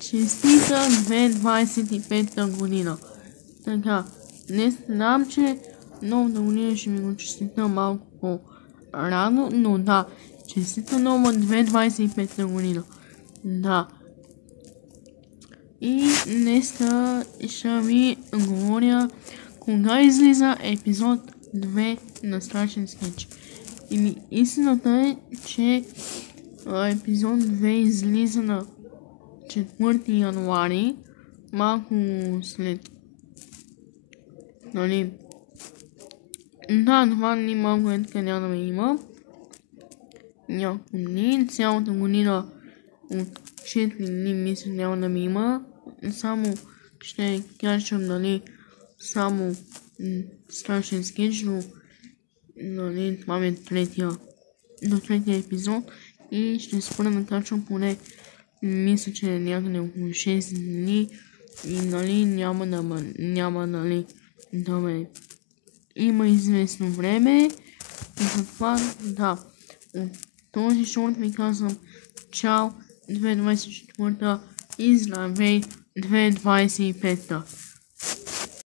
Честита 2025 година. Така, днес знам, че новата година ще ми го честита малко по-рано, но да, честита нова 2025 година. Да. И днеска ще ви говоря кога излиза епизод 2 на Страшен скеч. И истината е, че епизод 2 излиза на 4 януари, малко след, нали, да, 2 дни малко е така няма да има. Няколко дни, цялата година от 4 дни мисля няма да ми има. Само ще качвам, нали, само Страшен скеч, но нали, това ми е третия епизод и ще спра да качвам поне, мисля, че някъде около 6 дни и нали няма нали да ме има известно време и затова да, от този шорт ви казвам чао 2024 и здравей 2025.